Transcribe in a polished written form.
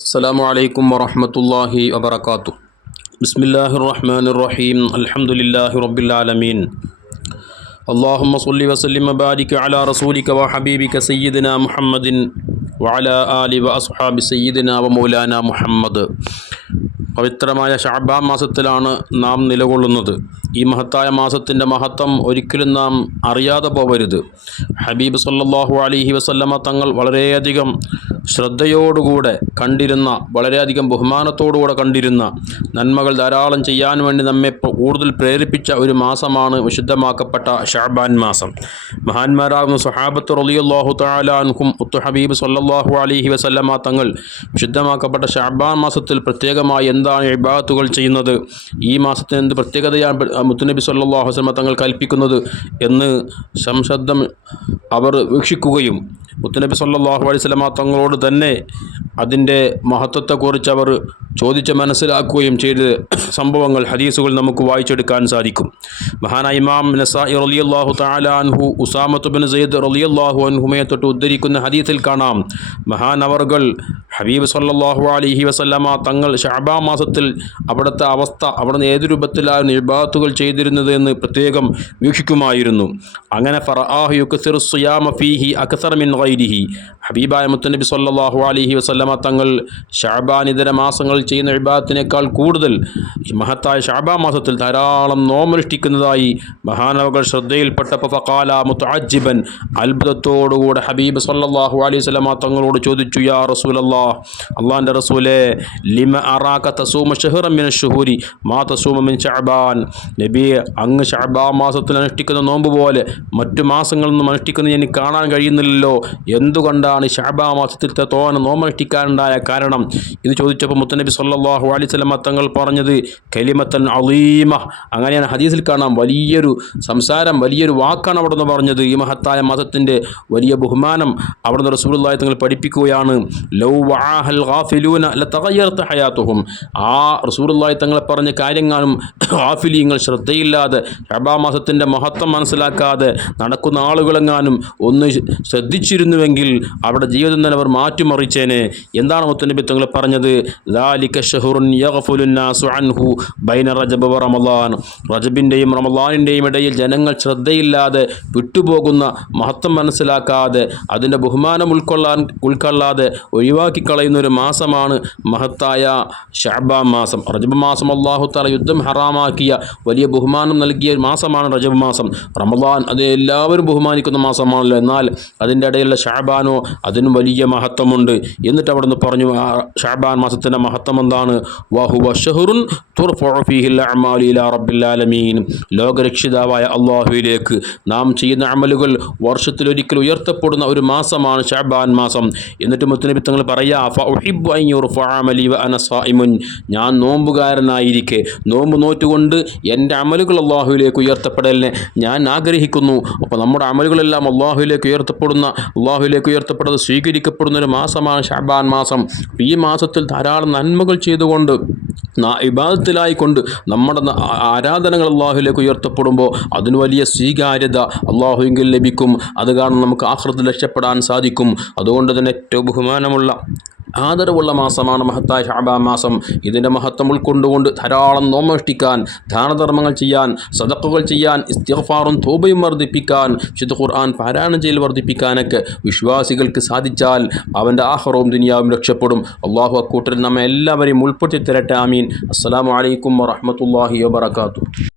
السلام عليكم ورحمة الله وبركاته. بسم الله الرحمن الرحيم. الحمد لله رب العالمين. اللهم صل وسلم وبارك على رسولك وحبيبك سيدنا محمد وعلى آله وأصحاب سيدنا ومولانا محمد. പവിത്രമായ ശഅബാൻ മാസത്തിലാണ് നാം നിലകൊള്ളുന്നത്. ഈ മഹത്തായ മാസത്തിൻ്റെ മഹത്വം ഒരിക്കലും നാം അറിയാതെ പോവരുത്. ഹബീബ് സല്ലല്ലാഹു അലൈഹി വസല്ലമ തങ്ങൾ വളരെയധികം ശ്രദ്ധയോടുകൂടെ കണ്ടിരുന്ന, വളരെയധികം ബഹുമാനത്തോടുകൂടെ കണ്ടിരുന്ന, നന്മകൾ ധാരാളം ചെയ്യാൻ വേണ്ടി നമ്മെ കൂടുതൽ പ്രേരിപ്പിച്ച ഒരു മാസമാണ് വിശുദ്ധമാക്കപ്പെട്ട ശഅബാൻ മാസം. മഹാന്മാരാകുന്ന സ്വഹാബത്ത് റളിയല്ലാഹു തആല അൻഹും ഹബീബ് സല്ലല്ലാഹു അലൈഹി വസല്ലമ തങ്ങൾ വിശുദ്ധമാക്കപ്പെട്ട ശഅബാൻ മാസത്തിൽ പ്രത്യേകമായി എന്താണ് ഇബാദത്തുകൾ ചെയ്യുന്നത്, ഈ മാസത്തിന് എന്ത് പ്രത്യേകതയാണ് മുത്തുനബി സല്ലല്ലാഹു അലൈഹി വസല്ലം തങ്ങൾ കൽപ്പിക്കുന്നത് എന്ന് സംശബ്ദം അവർ വീക്ഷിക്കുകയും മുത്തുനബി സല്ലല്ലാഹു അലൈഹി വസല്ലം തങ്ങളോട് തന്നെ അതിൻ്റെ മഹത്വത്തെക്കുറിച്ച് അവർ ചോദിച്ച് മനസ്സിലാക്കുകയും ചെയ്ത സംഭവങ്ങൾ, ഹദീസുകൾ നമുക്ക് വായിച്ചെടുക്കാൻ സാധിക്കും. മഹാനായ ഇമാം നസായി റളിയല്ലാഹു തആല അൻഹു ഉസാമത്ത് ബിൻ സയ്യിദ് റളിയല്ലാഹു അൻഹുമയെ തൊട്ട് ഉദ്ധരിക്കുന്ന ഹദീസിൽ കാണാം, മഹാനവർകൾ ഹബീബ് സല്ലല്ലാഹു അലൈഹി വസല്ലമ തങ്ങൾ ശഅബാൻ മാസത്തിൽ അവിടുത്തെ അവസ്ഥ, അവിടുന്ന് ഏത് രൂപത്തിലാണ് ഇബാദത്തുകൾ ചെയ്തിരുന്നത് എന്ന് പ്രത്യേകം വീക്ഷിക്കുമായിരുന്നു. അങ്ങനെ ഫറആഹു യുക്സിറു സിയാമ ഫീഹി അക്സറ മിൻ ഗൈരിഹി, ഹബീബായ മുത്തുനബി സല്ലല്ലാഹു അലൈഹി വസല്ലമ തങ്ങൾ ശഅബാൻ ഇതര മാസങ്ങൾ ചെയ്യുന്ന ഇബാദത്തിനേക്കാൾ കൂടുതൽ മഹത്തായ ശഅബാൻ മാസത്തിൽ ധാരാളം നോമനുഷ്ഠിക്കുന്നതായി മഹാനവകൾ ശ്രദ്ധയിൽപ്പെട്ടപ്പോൾ ഫഖാല മുതഅജ്ജിബൻ, അത്ഭുതത്തോടുകൂടെ ഹബീബ് സല്ലല്ലാഹു അലൈഹി വസല്ലമ തങ്ങളോട് ചോദിച്ചു, യാ റസൂലല്ലാഹ്, അള്ളാഹിൻ്റെ റസൂലേ, ലിമ അറാക തസൂമ ശഹ്റൻ മിന ശുഹൂരി മാ തസൂമ മിൻ ശഅബാൻ, നബിയെ, അങ്ങ് ശഅബാൻ മാസത്തിൽ അനുഷ്ഠിക്കുന്ന നോമ്പ് പോലെ മറ്റു മാസങ്ങളിൽ നിന്നും അനുഷ്ഠിക്കുന്നത് എനിക്ക് കാണാൻ കഴിയുന്നില്ലല്ലോ, എന്തുകൊണ്ടാണ് ശഅബാൻ മാസത്തിൽ തോന നോമ്പനുഷ്ഠിക്കാനുണ്ടായ കാരണം? ഇത് ചോദിച്ചപ്പോൾ മുത്തനബി സല്ലല്ലാഹു അലൈഹി വസല്ലം തങ്ങൾ പറഞ്ഞത് കലിമത്തൻ അളീമ, അങ്ങനെയാണ് ഹദീസിൽ കാണാം. വലിയൊരു സംസാരം, വലിയൊരു വാക്കാണ് അവിടെ നിന്ന് പറഞ്ഞത്. ഈ മഹത്തായ മാസത്തിൻ്റെ വലിയ ബഹുമാനം അവിടുന്ന് റസൂലുള്ളാഹി തങ്ങൾ പഠിപ്പിക്കുകയാണ്. ലൗ വഅഹൽ ഗാഫിലൂന ലതഗയ്യറത ഹയാതുഹും, ആ റസൂലുള്ളാഹി തങ്ങളെ പറഞ്ഞ കാര്യങ്ങളും ഗാഫിലീങ്ങൾ ശ്രദ്ധയില്ലാതെ ശഅബാൻ മാസത്തിൻ്റെ മഹത്വം മനസ്സിലാക്കാതെ നടക്കുന്ന ആളുകളെങ്ങാനും ഒന്ന് ശ്രദ്ധിച്ചിരുന്നുവെങ്കിൽ അവിടെ ജീവിതം തന്നെ അവർ മാറ്റിമറിച്ചേനെ. എന്താണ് മുത്തുനബി തങ്ങൾ പറഞ്ഞത്? ദാലിക ശഹ്റുൻ യഗ്ഫുലുൻ നാസു അൻഹു ബൈന റജബ വ റമളാൻ, റജബിൻ്റെയും റമളാനിൻ്റെയും ഇടയിൽ ജനങ്ങൾ ശ്രദ്ധയില്ലാതെ വിട്ടുപോകുന്ന, മഹത്വം മനസ്സിലാക്കാതെ അതിൻ്റെ ബഹുമാനം ഉൾക്കൊള്ളാതെ ഒഴിവാക്കി കളയുന്ന ഒരു മാസമാണ് മഹത്തായ ശഅബാൻ മാസം. റജബ് മാസം അല്ലാഹു തആല യുദ്ധം ഹറാമാക്കിയ, വലിയ ബഹുമാനം നൽകിയ മാസമാണ് റജബ് മാസം. റമളാൻ അത് എല്ലാവരും ബഹുമാനിക്കുന്ന മാസമാണല്ലോ, എന്നാൽ അതിൻ്റെ ഇടയിലുള്ള ശഅബാനോ അതിനും വലിയ മഹത്വമുണ്ട്. എന്നിട്ട് അവിടുന്ന് പറഞ്ഞു ശഅബാൻ മാസത്തിൻ്റെ മഹത്വം എന്താണ്? വഹുവ ശഹ്റുൻ തുർഫഉ ഫീഹിൽ അഅ്മാലു ഇലാ റബ്ബിൽ ആലമീൻ, ലോകരക്ഷിതാവായ അല്ലാഹുവിലേക്ക് നാം ചെയ്യുന്ന അമലുകൾ വർഷത്തിലൊരിക്കൽ ഉയർത്തപ്പെടുന്ന ഒരു മാസമാണ് ശഅബാൻ മാസം. എന്നിട്ട് മുത്തുനബി തങ്ങൾ പറയാ, ഫഉഹിബ്ബു അൻ യുർഫഅ അമലി വ അന സായിമുൻ, ഞാൻ നോമ്പുകാരനായിരിക്കെ, നോമ്പ് നോറ്റുകൊണ്ട് എൻ്റെ അമലുകൾ അല്ലാഹുവിലേക്ക് ഉയർത്തപ്പെടലിനെ ഞാൻ ആഗ്രഹിക്കുന്നു. അപ്പോൾ നമ്മുടെ അമലുകളെല്ലാം അല്ലാഹുവിലേക്ക് ഉയർത്തപ്പെടുന്നത് സ്വീകരിക്കപ്പെടുന്ന ഒരു മാസമാണ് ശഅബാൻ മാസം. ഈ മാസത്തിൽ ധാരാളം നന്മകൾ ചെയ്തുകൊണ്ട്, ഇബാദത്തിലായിക്കൊണ്ട് നമ്മുടെ ആരാധനകൾ അല്ലാഹുവിലേക്ക് ഉയർത്തപ്പെടുമ്പോൾ അതിന് വലിയ സ്വീകാര്യത അല്ലാഹുവിങ്കിൽ ലഭിക്കും. അത് കാരണം നമുക്ക് ആഖിറത്തിൽ രക്ഷപ്പെടാൻ സാധിക്കും. അതുകൊണ്ട് തന്നെ ഏറ്റവും ബഹുമാനമുള്ള, ആദരവുള്ള മാസമാണ് മഹത്തായ ശഅബാൻ മാസം. ഇതിൻ്റെ മഹത്വം ഉൾക്കൊണ്ടുകൊണ്ട് ധാരാളം നോമ്പനുഷ്ഠിക്കാൻ, ദാനധർമ്മങ്ങൾ ചെയ്യാൻ, സദഖകൾ ചെയ്യാൻ, ഇസ്തിഗ്ഫാറും തൗബയും വർദ്ധിപ്പിക്കാൻ, വിശുദ്ധ ഖുർആൻ പാരായണം ചെയ്യൽ വർദ്ധിപ്പിക്കാനൊക്കെ വിശ്വാസികൾക്ക് സാധിച്ചാൽ അവൻ്റെ ആഖിറവും ദുനിയാവും രക്ഷപ്പെടും. അല്ലാഹു അക്കൂട്ടരിൽ നമ്മെ എല്ലാവരെയും ഉൾപ്പെടുത്തി തരട്ടെ. ആമീൻ. അസ്സലാമു അലൈക്കും വറഹ്മത്തുള്ളാഹി വബറകാതുഹു.